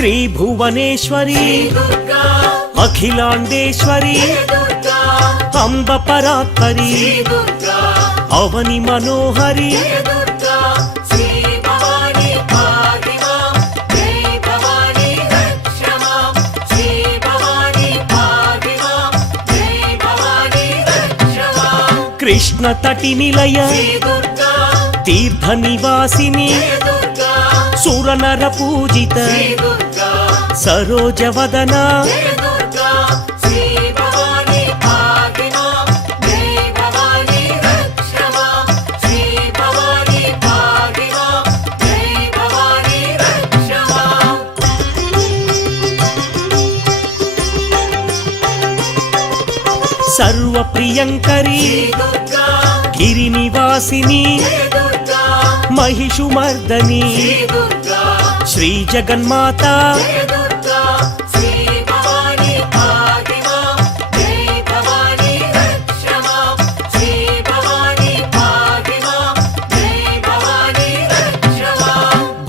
శ్రీ భువనేశ్వరి అఖిలాండేశ్వరి అంబ పరాత్పరి అవని మనోహరి కృష్ణ తటి నిలయ తీర్థ నివాసిని సురనర పూజిత సరోజవదన సర్వ ప్రియంకరి గిరినివాసిని మహిషుమర్దని శ్రీ జగన్మాత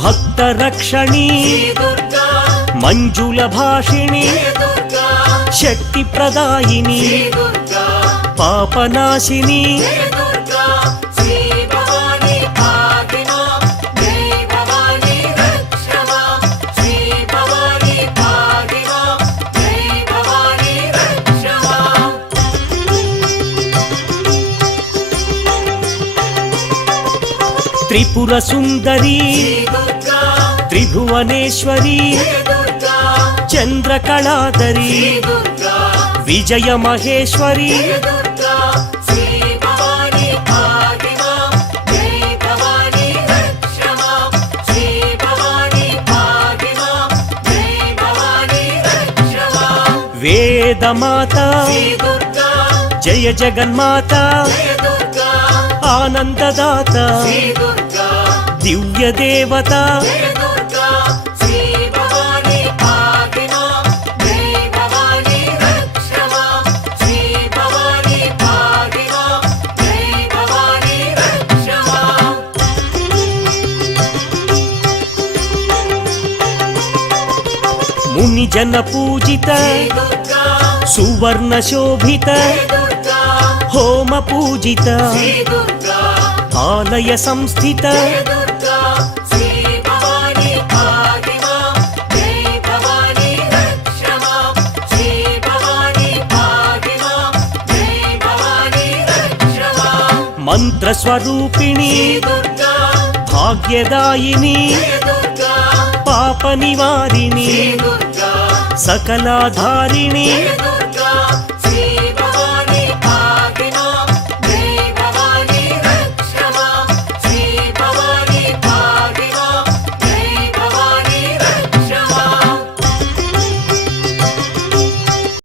భక్త రక్షణి మంజుల భాషిణి శక్తి ప్రదాయిని పాపనాశిని త్రిపుర సుందరి త్రిభువనేశ్వరి చంద్రకళాధరి విజయ మహేశ్వరి వేదమాత జయ జగన్మాత ఆనందదాత దివ్య దేవత ముని జన పూజిత సువర్ణ శోభిత హోమ పూజిత ఆలయ సంస్థిత మంత్ర స్వరూపిణి భాగ్యదాయిని పాప నివారిణి సకలాధారిణి